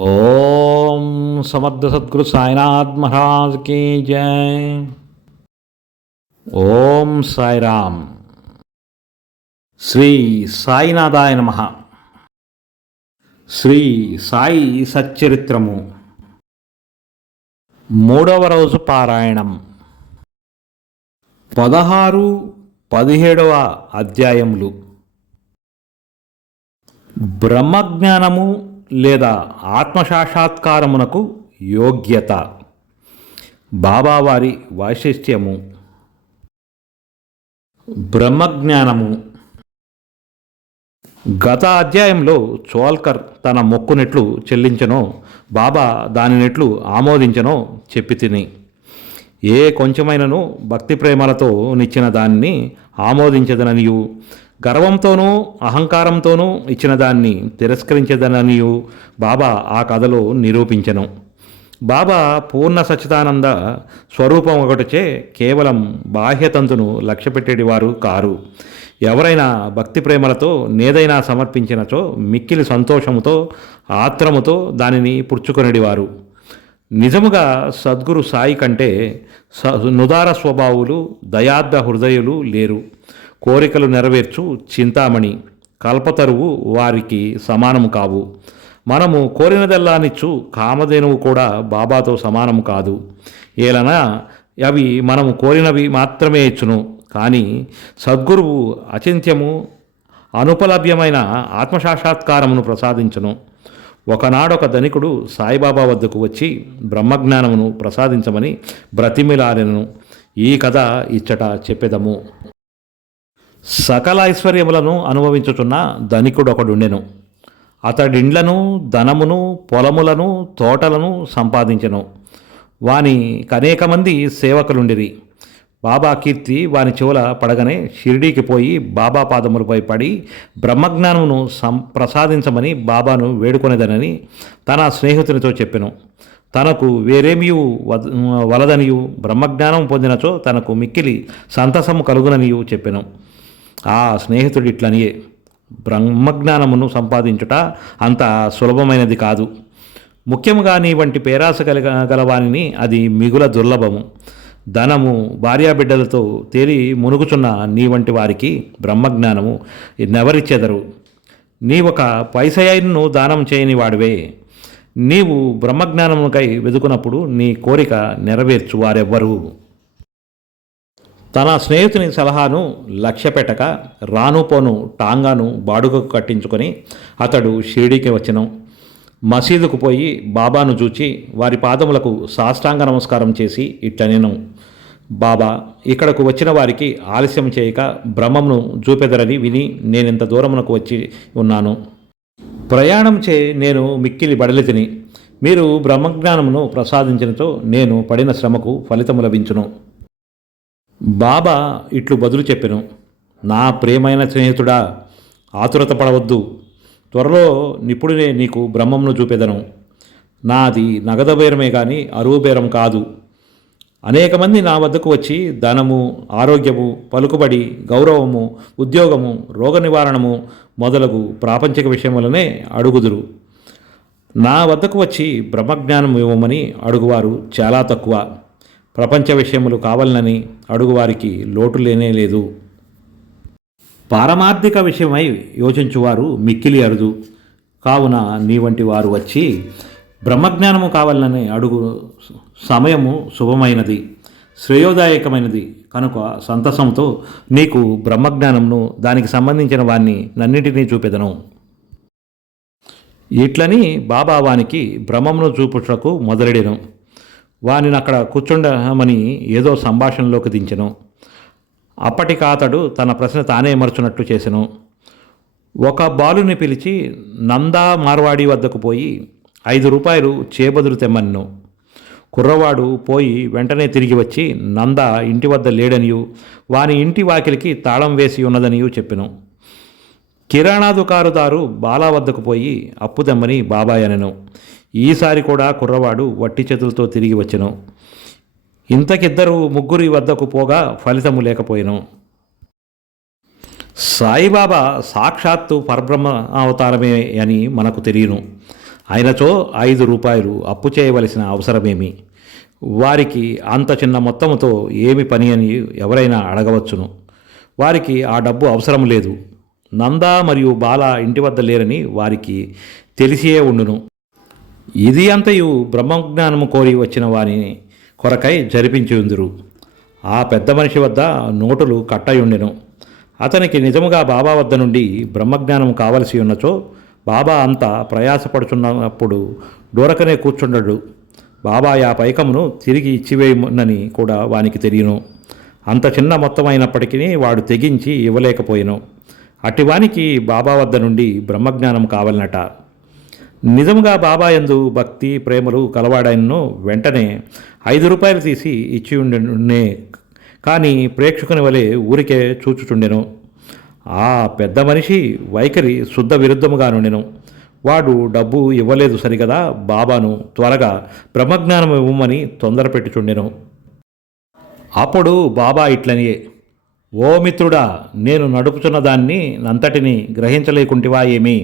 ఓం సమర్థ సద్గురు సాయినాథ్ మహారాజ్ కీ జై. ఓం సాయిరామ్. శ్రీ సాయినాథాయ నమ. శ్రీ సాయి సచ్చరిత్రము. మూడవ రోజు పారాయణం. పదహారు పదిహేడవ అధ్యాయములు. బ్రహ్మజ్ఞానము లేదా ఆత్మసాక్షాత్కారమునకు యోగ్యత. బాబావారి వైశిష్ట్యము బ్రహ్మజ్ఞానము. గత అధ్యాయంలో చోల్కర్ తన మొక్కునెట్లు చెల్లించనో బాబా దానినెట్లు ఆమోదించనో చెప్పి తిని ఏ కొంచెమైనను భక్తి ప్రేమలతో నిచ్చిన దాన్ని ఆమోదించదననియు. గర్వంతోనూ అహంకారంతోనూ ఇచ్చిన దాన్ని తిరస్కరించదననియు బాబా ఆ కథలో నిరూపించను. బాబా పూర్ణ సచ్చిదానంద స్వరూపం ఒకటిచే కేవలం బాహ్యతంతును లక్ష్యపెట్టేటివారు కారు. ఎవరైనా భక్తి ప్రేమలతో నేదైనా సమర్పించినచో మిక్కిలి సంతోషముతో ఆత్రముతో దానిని పుచ్చుకొనిడివారు నిజముగా సద్గురు సాయి కంటే స నుదార స్వభావులు దయార్థ హృదయులు లేరు. కోరికలు నెరవేర్చు చింతామణి. కల్పతరువు వారికి సమానము కావు. మనము కోరినదెల్లానిచ్చు కామధేనువు కూడా బాబాతో సమానము కాదు. ఏలనా అవి మనము కోరినవి మాత్రమే ఇచ్చును. కానీ సద్గురువు అచింత్యము అనుపలభ్యమైన ఆత్మసాక్షాత్కారమును ప్రసాదించును. ఒకనాడొక ధనికుడు సాయిబాబా వద్దకు వచ్చి బ్రహ్మజ్ఞానమును ప్రసాదించమని బ్రతిమిలారెను. ఈ కథ ఇచ్చట చెప్పెదము. సకల ఐశ్వర్యములను అనుభవించుచున్న ధనికుడు ఒకడుండెను అతడిండ్లను ధనమును పొలములను తోటలను సంపాదించెను. వాని అనేక మంది సేవకులుండిరి. బాబా కీర్తి వాని చెవుల పడగనే షిరిడీకి పోయి బాబా పాదములపై పడి బ్రహ్మజ్ఞానమును సం ప్రసాదించమని బాబాను వేడుకొనేదనని తన స్నేహితునితో చెప్పెను. తనకు వేరేమియు వద వలదనియు బ్రహ్మజ్ఞానం పొందినచో తనకు మిక్కిలి సంతసము కలుగుననియు చెప్పెను. ఆ స్నేహితుడు ఇట్లనియే బ్రహ్మజ్ఞానమును సంపాదించుట అంత సులభమైనది కాదు. ముఖ్యముగా నీ వంటి పేరాస కలిగ గలవానిని అది మిగుల దుర్లభము. ధనము భార్యాబిడ్డలతో తేలి మునుగుచున్న నీ వంటి వారికి బ్రహ్మజ్ఞానము నెవరిచ్చెదరు. నీ ఒక పైసయైను దానం చేయని వాడివే. నీవు బ్రహ్మజ్ఞానముకై వెదుకున్నప్పుడు నీ కోరిక నెరవేర్చు వారెవ్వరు తన స్నేహితుని సలహాను లక్ష్యపెట్టక రాను పోను టాంగాను బాడుగకు కట్టించుకొని అతడు షిరిడీకి వచ్చిన. మసీదుకు పోయి బాబాను చూచి వారి పాదములకు సాష్టాంగ నమస్కారం చేసి ఇట్లనేను. బాబా ఇక్కడకు వచ్చిన వారికి ఆలస్యం చేయక బ్రహ్మమును చూపెదరని విని నేనింత దూరమునకు వచ్చి ఉన్నాను. ప్రయాణం చే నేను మిక్కిలి బడలి తిని మీరు బ్రహ్మజ్ఞానమును ప్రసాదించినతో నేను పడిన శ్రమకు ఫలితము లభించును. బాబా ఇట్లు బదులు చెప్పెను నా ప్రేమైన స్నేహితుడా ఆతురత పడవద్దు. త్వరలో నిప్పుడునే నీకు బ్రహ్మంను చూపెదను. నాది నగద బేరమే కానీ అరువు బేరం కాదు. అనేక మంది నా వద్దకు వచ్చి ధనము ఆరోగ్యము పలుకుబడి గౌరవము ఉద్యోగము రోగ నివారణము మొదలగు ప్రాపంచిక విషయములనే అడుగుదురు. నా వద్దకు వచ్చి బ్రహ్మజ్ఞానం ఇవ్వమని అడుగువారు చాలా తక్కువ. ప్రపంచ విషయములు కావాలనని అడుగువారికి లోటు లేనే లేదు. పారమార్థిక విషయమై యోచించువారు మిక్కిలి అరుదు. కావున నీ వంటి వారు వచ్చి బ్రహ్మజ్ఞానము కావాలని అడుగు సమయము శుభమైనది శ్రేయోదాయకమైనది. కనుక సంతసంతో నీకు బ్రహ్మజ్ఞానంను దానికి సంబంధించిన వాణ్ణి నన్నింటినీ చూపెదను. ఇట్లని బాబా వానికి బ్రహ్మమును చూపుటకు మొదలెడెను. వానిని అక్కడ కూర్చుండమని ఏదో సంభాషణలోకి దించెను. అప్పటికాతడు తన ప్రశ్న తానే మరచునట్లు చేసెను. ఒక బాలుని పిలిచి నందా మార్వాడి వద్దకు పోయి ఐదు రూపాయలు చేబదులు తెమ్మన్ను కుర్రవాడు పోయి వెంటనే తిరిగి వచ్చి నంద ఇంటి వద్ద లేడనియు వాని ఇంటి వాకిలికి తాళం వేసి ఉన్నదనియు చెప్పెను. కిరాణా దుకారుదారు బాలా వద్దకు పోయి అప్పు తెమ్మని బాబాయ్ అనెను ఈసారి కూడా కుర్రవాడు వట్టి చేతులతో తిరిగి వచ్చెను. ఇంతకిద్దరు ముగ్గురి వద్దకు పోగా ఫలితము లేకపోయాను. సాయిబాబా సాక్షాత్తు పరబ్రహ్మ అవతారమే అని మనకు తెలియను. అయినచో ఐదు రూపాయలు అప్పు చేయవలసిన అవసరమేమి? వారికి అంత చిన్న మొత్తముతో ఏమి పని అని ఎవరైనా అడగవచ్చును. వారికి ఆ డబ్బు అవసరం లేదు. నంద మరియు బాల ఇంటి వద్ద లేరని వారికి తెలిసే ఉండును. ఇది అంతయు బ్రహ్మజ్ఞానము కోరి వచ్చిన వారిని కొరకై జరిపించిందురు. ఆ పెద్ద మనిషి వద్ద నోటులు కట్టయుండెను. అతనికి నిజముగా బాబా వద్ద నుండి బ్రహ్మజ్ఞానం కావలసి ఉన్నచో బాబా అంతా ప్రయాసపడుచున్నప్పుడు డోరకనే కూర్చుండడు. బాబా ఆ పైకమును తిరిగి ఇచ్చివేయమని కూడా వానికి తెలియను. అంత చిన్న మొత్తం అయినప్పటికీ వాడు తెగించి ఇవ్వలేకపోయాను. అటివానికి బాబా వద్ద నుండి బ్రహ్మజ్ఞానం కావాలనట. నిజముగా బాబాయందు భక్తి ప్రేమలు కలవాడాయన్ను వెంటనే ఐదు రూపాయలు తీసి ఇచ్చి ఉండే కానీ ప్రేక్షకుని వలె ఊరికే చూచుచుండెను. ఆ పెద్ద మనిషి వైఖరి శుద్ధ విరుద్ధముగా నుండెను. వాడు డబ్బు ఇవ్వలేదు సరిగదా బాబాను. త్వరగా బ్రహ్మజ్ఞానం ఇవ్వమని తొందర పెట్టుచుండెను. అప్పుడు బాబా ఇట్లనియే ఓ మిత్రుడా నేను నడుపుతున్న దాన్ని నంతటిని గ్రహించలేకుంటివా ఏమి?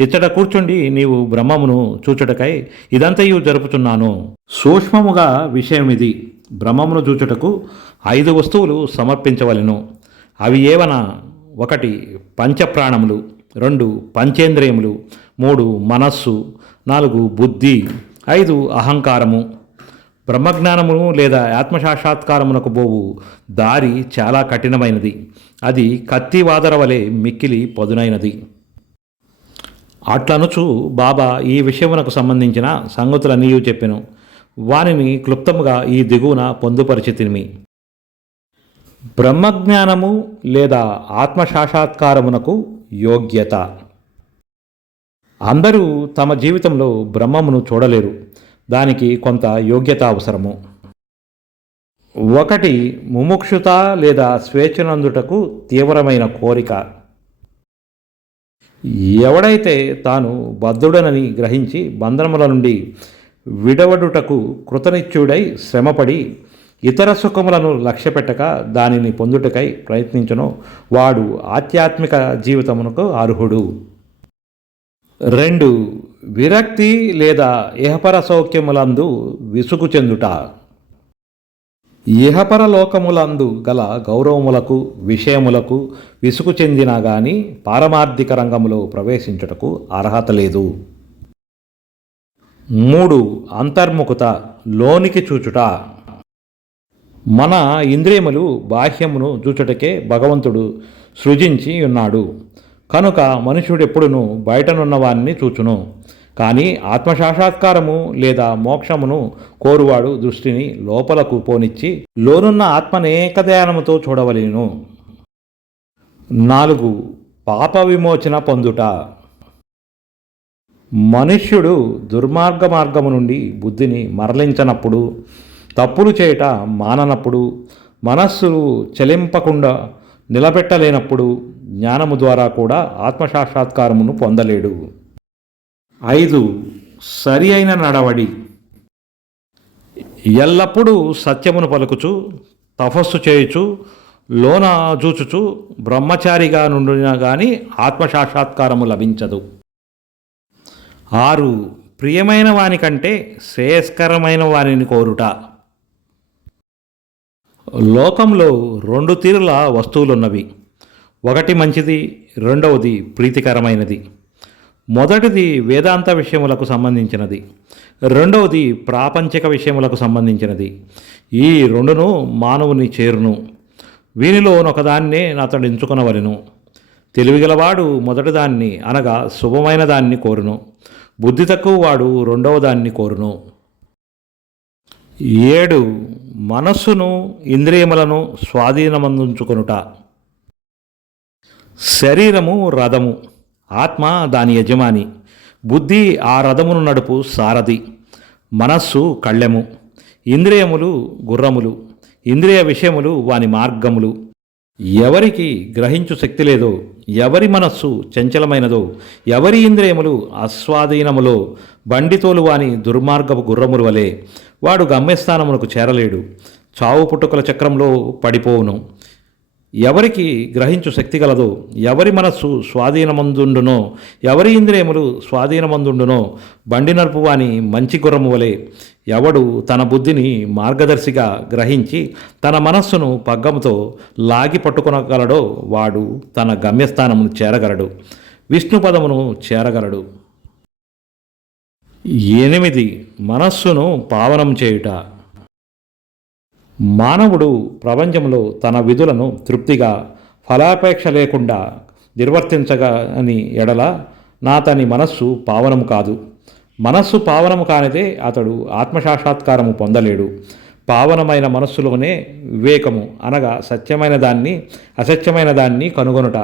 ఇచ్చట కూర్చుండి నీవు బ్రహ్మమును చూచుటకై ఇదంతయు జరుపుతున్నాను. సూక్ష్మముగా విషయం ఇది బ్రహ్మమును చూచుటకు ఐదు వస్తువులు సమర్పించవలెను. అవి ఏవన? ఒకటి పంచప్రాణములు రెండు పంచేంద్రియములు మూడు మనస్సు నాలుగు బుద్ధి ఐదు అహంకారము. బ్రహ్మజ్ఞానము లేదా ఆత్మసాక్షాత్కారమునకు పోవు. దారి చాలా కఠినమైనది. అది కత్తి వాదర వలె మిక్కిలి పదునైనది. అట్లనుచు బాబా ఈ విషయమునకు సంబంధించిన సంగతులన్నీయూ చెప్పెను. వానిని క్లుప్తముగా ఈ దిగువన పొందుపరిచితిమి బ్రహ్మజ్ఞానము లేదా ఆత్మసాక్షాత్కారమునకు యోగ్యత. అందరూ తమ జీవితంలో బ్రహ్మమును చూడలేరు. దానికి కొంత యోగ్యత అవసరము. ఒకటి ముముక్షుత లేదా స్వేచ్ఛనందుటకు తీవ్రమైన కోరిక. ఎవడైతే తాను బద్ధుడనని గ్రహించి బంధనముల నుండి విడవడుటకు కృతనిత్యుడై శ్రమపడి ఇతర సుఖములను లక్ష్యపెట్టక దానిని పొందుటకై ప్రయత్నించను. వాడు ఆధ్యాత్మిక జీవితమునకు అర్హుడు. రెండు విరక్తి లేదా ఇహపర సౌఖ్యములందు విసుగు చెందుట. ఇహపరలోకములందు గల గౌరవములకు విషయములకు విసుగు చెందినా గాని పారమార్థిక రంగములో ప్రవేశించుటకు అర్హత లేదు. మూడు అంతర్ముఖత లోనికి చూచుట. మన ఇంద్రియములు బాహ్యమును చూచుటకే భగవంతుడు సృజించి ఉన్నాడు. కనుక మనుషుడెప్పుడును బయటనున్న వారిని చూచును. కానీ ఆత్మసాక్షాత్కారము లేదా మోక్షమును కోరువాడు దృష్టిని లోపలకు పోనిచ్చి లోనున్న ఆత్మనేకధ్యానముతో చూడవలేను. నాలుగు పాప విమోచన పొందుట. మనుష్యుడు దుర్మార్గ మార్గము నుండి బుద్ధిని మరలించనప్పుడు తప్పులు చేయట మాననప్పుడు మనస్సులు చెలింపకుండా నిలబెట్టలేనప్పుడు జ్ఞానము ద్వారా కూడా ఆత్మసాక్షాత్కారమును పొందలేడు. ఐదు సరి అయిన నడవడి. ఎల్లప్పుడూ సత్యమును పలుకుచు తపస్సు చేయుచు లోన చూచుచు బ్రహ్మచారిగా నుండినా కానీ ఆత్మసాక్షాత్కారము లభించదు. ఆరు ప్రియమైన వానికంటే శ్రేయస్కరమైన వారిని కోరుట. లోకంలో రెండు తీరుల వస్తువులున్నవి. ఒకటి మంచిది రెండవది ప్రీతికరమైనది. మొదటిది వేదాంత విషయములకు సంబంధించినది. రెండవది ప్రాపంచిక విషయములకు సంబంధించినది. ఈ రెండును మానవుని చేరును. వీనిలో ఒకదాన్నే అతడు ఎంచుకొనవలెను. తెలివిగలవాడు మొదటి దాన్ని అనగా శుభమైన దాన్ని కోరును. బుద్ధి తక్కువ వాడు రెండవ దాన్ని కోరును. ఏడు మనస్సును ఇంద్రియములను స్వాధీనమందుంచుకొనుట. శరీరము రథము. ఆత్మ దాని యజమాని. బుద్ధి ఆ రథమును నడుపు సారథి. మనస్సు కళ్ళెము. ఇంద్రియములు గుర్రములు. ఇంద్రియ విషయములు వాని మార్గములు. ఎవరికి గ్రహించు శక్తి లేదో ఎవరి మనస్సు చంచలమైనదో ఎవరి ఇంద్రియములు అస్వాధీనములో బండితోలు వాని దుర్మార్గపు గుర్రముల వలె వాడు గమ్యస్థానమునకు చేరలేడు. చావు పుట్టుకల చక్రంలో పడిపోవును. ఎవరికి గ్రహించు శక్తి గలదో ఎవరి మనస్సు స్వాధీనమందుండునో? ఎవరి ఇంద్రియములు స్వాధీనమందుండునో? బండి నడుపువాని మంచి గుర్రము వలె ఎవడు తన బుద్ధిని మార్గదర్శిగా గ్రహించి తన మనస్సును పగ్గముతో లాగి పట్టుకొనగలడో వాడు తన గమ్యస్థానమును చేరగలడు. విష్ణు పదమును చేరగలడు. ఎనిమిది. మనస్సును పావనం చేయుట. మానవుడు ప్రపంచంలో తన విధులను తృప్తిగా ఫలాపేక్ష లేకుండా నిర్వర్తించగా అని ఎడల నాతని మనస్సు పావనము కాదు. మనస్సు పావనము కానిదే అతడు ఆత్మసాక్షాత్కారము పొందలేడు. పావనమైన మనస్సులోనే వివేకము అనగా సత్యమైన దాన్ని అసత్యమైన దాన్ని కనుగొనుట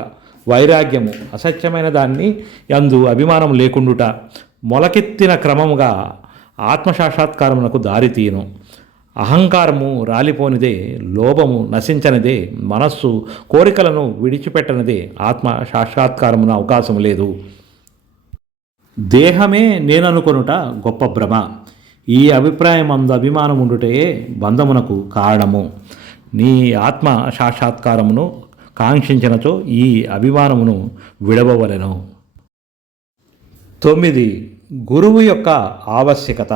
వైరాగ్యము అసత్యమైన దాన్ని ఎందు అభిమానం లేకుండుట మొలకెత్తిన క్రమముగా ఆత్మసాక్షాత్కారమునకు దారితీయను అహంకారము రాలిపోనిదే లోభము నశించనిదే మనస్సు కోరికలను విడిచిపెట్టనిదే ఆత్మ సాక్షాత్కారమున అవకాశం లేదు. దేహమే నేననుకొనుట గొప్ప భ్రమ. ఈ అభిప్రాయం అందు అభిమానం ఉండుటే బంధమునకు కారణము. నీ ఆత్మ సాక్షాత్కారమును కాంక్షించినచో ఈ అభిమానమును విడవవలెను. తొమ్మిది. గురువు యొక్క ఆవశ్యకత.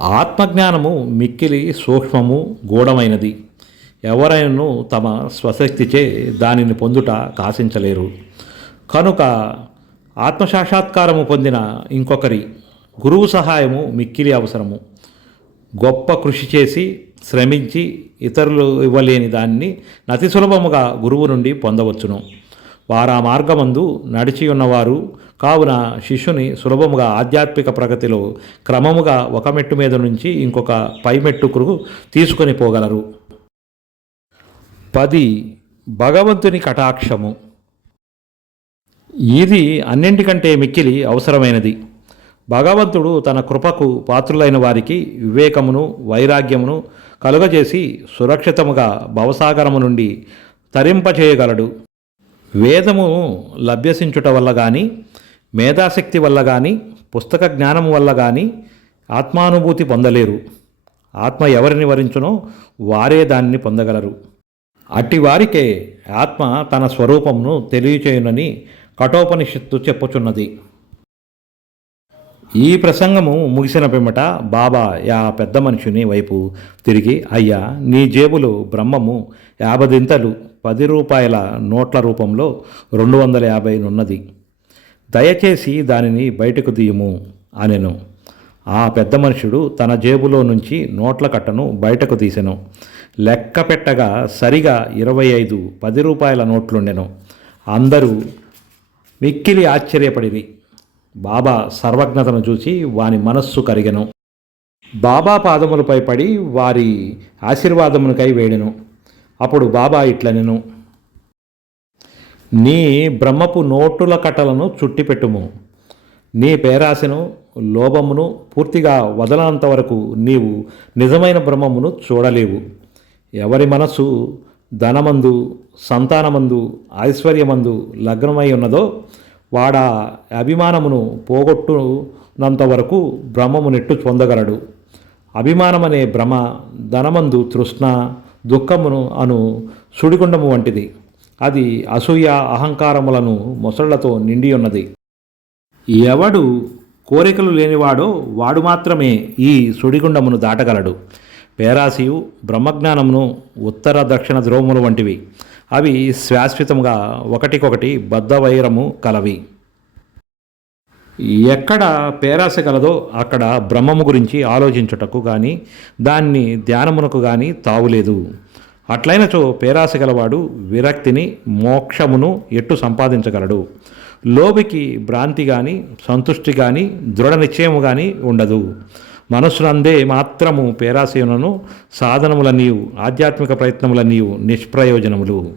ఆత్మజ్ఞానము మిక్కిలి సూక్ష్మము గూఢమైనది. ఎవరైనను తమ స్వశక్తిచే దానిని పొందుట కాశించలేరు కనుక ఆత్మసాక్షాత్కారము పొందిన ఇంకొకరి గురువు సహాయము మిక్కిలి అవసరము. గొప్ప కృషి చేసి శ్రమించి ఇతరులు ఇవ్వలేని దాన్ని అతి సులభముగా గురువు నుండి పొందవచ్చును. వారా మార్గమందు నడిచి ఉన్నవారు కావున శిష్యుని సులభముగా ఆధ్యాత్మిక ప్రగతిలో క్రమముగా ఒక మెట్టు మీద నుంచి ఇంకొక పై మెట్టుకు తీసుకొని పోగలరు. పది భగవంతుని కటాక్షము. ఇది అన్నింటికంటే మిక్కిలి అవసరమైనది. భగవంతుడు తన కృపకు పాత్రులైన వారికి వివేకమును వైరాగ్యమును కలుగజేసి సురక్షితముగా భవసాగరము నుండి తరింపచేయగలడు. వేదము లభ్యసించుట వల్ల కానీ మేధాశక్తి వల్ల కానీ పుస్తక జ్ఞానం వల్ల కానీ ఆత్మానుభూతి పొందలేరు. ఆత్మ ఎవరిని వరించునో వారే దానిని పొందగలరు. అట్టి వారికే ఆత్మ తన స్వరూపమును తెలియచేయునని కఠోపనిషత్తు చెప్పుచున్నది. ఈ ప్రసంగము ముగిసిన పిమ్మట బాబా యా పెద్ద మనిషిని వైపు తిరిగి అయ్యా నీ జేబులు బ్రహ్మము యాభదింతలు పది రూపాయల నోట్ల రూపంలో రెండు వందల యాభై నున్నది. దయచేసి దానిని బయటకు తీయము అనెను. ఆ పెద్ద మనుషుడు తన జేబులో నుంచి నోట్ల కట్టను బయటకు తీసెను. లెక్క పెట్టగా సరిగా ఇరవై ఐదు పది రూపాయల నోట్లుండెను. అందరూ మిక్కిలి ఆశ్చర్యపడిరి. బాబా సర్వజ్ఞతను చూసి వాని మనస్సు కరిగెను. బాబా పాదములపై పడి వారి ఆశీర్వాదమునికై వేడెను. అప్పుడు బాబా ఇట్లనెను. నీ బ్రహ్మపు నోటుల కట్టలను చుట్టిపెట్టుము. నీ పేరాశను లోభమును పూర్తిగా వదలనంత వరకు నీవు నిజమైన బ్రహ్మమును చూడలేవు. ఎవరి మనస్సు ధనమందు సంతానమందు ఐశ్వర్యమందు లగ్నమై ఉన్నదో వాడా అభిమానమును పోగొట్టునంత వరకు బ్రహ్మము నెట్టు పొందగలడు. అభిమానమనే భ్రమ ధనమందు తృష్ణ దుఃఖమును అను సుడిగుండము వంటిది. అది అసూయ అహంకారములను మొసళ్ళతో నిండి ఉన్నది. ఎవడు కోరికలు లేనివాడో వాడు మాత్రమే ఈ సుడిగుండమును దాటగలడు. పేరాశియు బ్రహ్మజ్ఞానమును ఉత్తర దక్షిణ ధ్రువములు వంటివి. అవి శాశ్వతముగా ఒకటికొకటి బద్ధవైరము కలవి. ఎక్కడ పేరాశ కలదో అక్కడ బ్రహ్మము గురించి ఆలోచించుటకు కానీ దాన్ని ధ్యానమునకు కానీ తావులేదు. అట్లైనచో పేరాశ గలవాడు విరక్తిని మోక్షమును ఎట్టు సంపాదించగలడు? లోబికి భ్రాంతి కానీ సంతుష్టి కానీ దృఢ నిశ్చయము కానీ ఉండదు. మనస్సునందే మాత్రము పేరాశయులను సాధనముల నీవు ఆధ్యాత్మిక ప్రయత్నముల నీవు నిష్ప్రయోజనములు.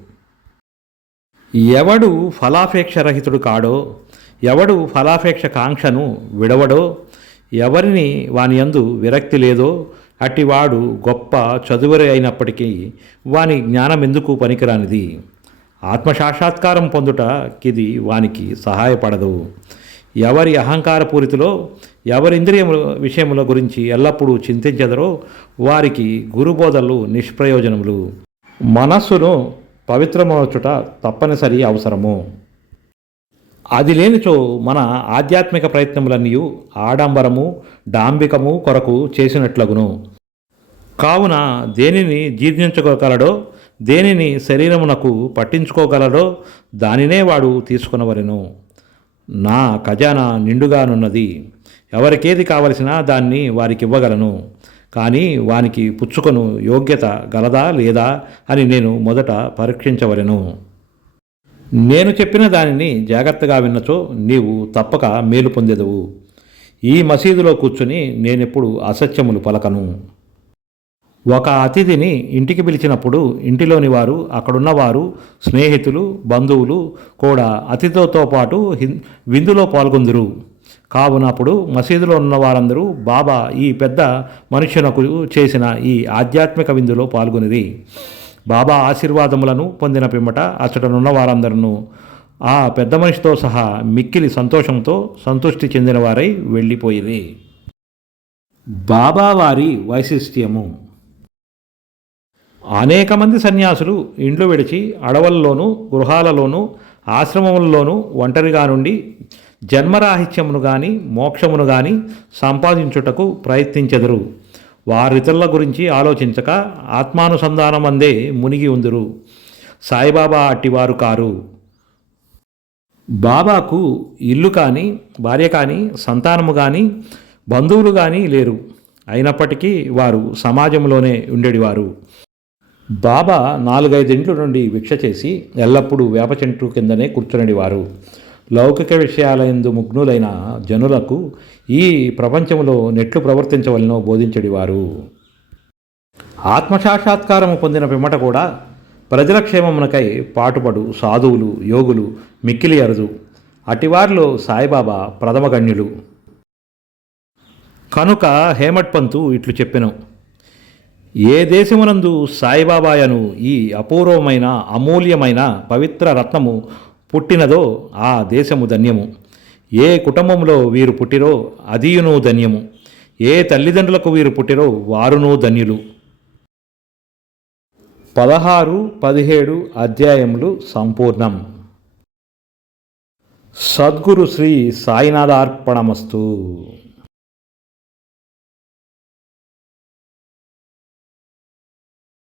ఎవడు ఫలాపేక్ష రహితుడు కాడో ఎవడు ఫలాపేక్ష కాంక్షను విడవడో ఎవరిని వాని యందు విరక్తి లేదో అట్టివాడు గొప్ప చదువరి అయినప్పటికీ వాని జ్ఞానం ఎందుకు పనికిరానిది? ఆత్మసాక్షాత్కారం పొందుటకిది వానికి సహాయపడదు. ఎవరి అహంకారపూరితిలో ఎవరి ఇంద్రియముల విషయముల గురించి ఎల్లప్పుడూ చింతించదరో వారికి గురుబోధలు నిష్ప్రయోజనములు. మనస్సును పవిత్రమవచుట తప్పనిసరి అవసరము. అది లేనిచో మన ఆధ్యాత్మిక ప్రయత్నములన్నీ ఆడంబరము డాంబికము కొరకు చేసినట్లగును. కావున దేనిని జీర్ణించుకోగలడో దేనిని శరీరమునకు పట్టించుకోగలడో దానినే వాడు తీసుకునవలెను. నా ఖజానా నిండుగానున్నది. ఎవరికేది కావలసినా దాన్ని వారికి ఇవ్వగలను కానీ వానికి పుచ్చుకొను యోగ్యత గలదా లేదా అని నేను మొదట పరీక్షించవలను. నేను చెప్పిన దానిని జాగ్రత్తగా విన్నచో నీవు తప్పక మేలు పొందెదవు. ఈ మసీదులో కూర్చుని నేనెప్పుడు అసత్యములు పలకను. ఒక అతిథిని ఇంటికి పిలిచినప్పుడు ఇంటిలోని వారు అక్కడున్నవారు స్నేహితులు బంధువులు కూడా అతిథితో పాటు హిం- విందులో పాల్గొందురు. కావునప్పుడు మసీదులో ఉన్న వారందరూ బాబా ఈ పెద్ద మనుష్యునకు చేసిన ఈ ఆధ్యాత్మిక విందులో పాల్గొనిది బాబా ఆశీర్వాదములను పొందిన పిమ్మట అచ్చటనున్న వారందరూ ఆ పెద్ద మనిషితో సహా మిక్కిలి సంతోషంతో సంతృష్టి చెందిన వారై వెళ్ళిపోయిరి. బాబా వారి వైశిష్ట్యము. అనేక మంది సన్యాసులు ఇండ్లు విడిచి అడవుల్లోనూ గృహాలలోనూ ఆశ్రమములలోనూ ఒంటరిగా నుండి జన్మరాహిత్యమును గాని మోక్షమును గాని సంపాదించుటకు ప్రయత్నించెదరు. వారితరుల గురించి ఆలోచించక ఆత్మానుసంధానం అందే మునిగి ఉందురు. సాయిబాబా అట్టివారు కారు. బాబాకు ఇల్లు కానీ భార్య కానీ సంతానము కానీ బంధువులు కానీ లేరు. అయినప్పటికీ వారు సమాజంలోనే ఉండేవారు. బాబా నాలుగైదింట్ల నుండి భిక్ష చేసి ఎల్లప్పుడూ వేప చెంటు కిందనే కూర్చునేవారు. లౌకిక విషయాలందు ముగ్నులైన జనులకు ఈ ప్రపంచంలో నెట్లు ప్రవర్తించవలనో బోధించడివారు. ఆత్మసాక్షాత్కారము పొందిన పిమ్మట కూడా ప్రజల క్షేమమునకై పాటుపడు సాధువులు యోగులు మిక్కిలి అరుదు. అటివారిలో సాయిబాబా ప్రథమ గణ్యులు. కనుక హేమట్ పంతు ఇట్లు చెప్పెను. ఏ దేశమునందు సాయిబాబాయను ఈ అపూర్వమైన అమూల్యమైన పవిత్ర రత్నము పుట్టినదో ఆ దేశము ధన్యము. ఏ కుటుంబంలో వీరు పుట్టిరో అదియును ధన్యము. ఏ తల్లిదండ్రులకు వీరు పుట్టిరో వారును ధన్యులు. పదహారు పదిహేడు అధ్యాయములు సంపూర్ణం. సద్గురు శ్రీ సాయినాథార్పణమస్తు.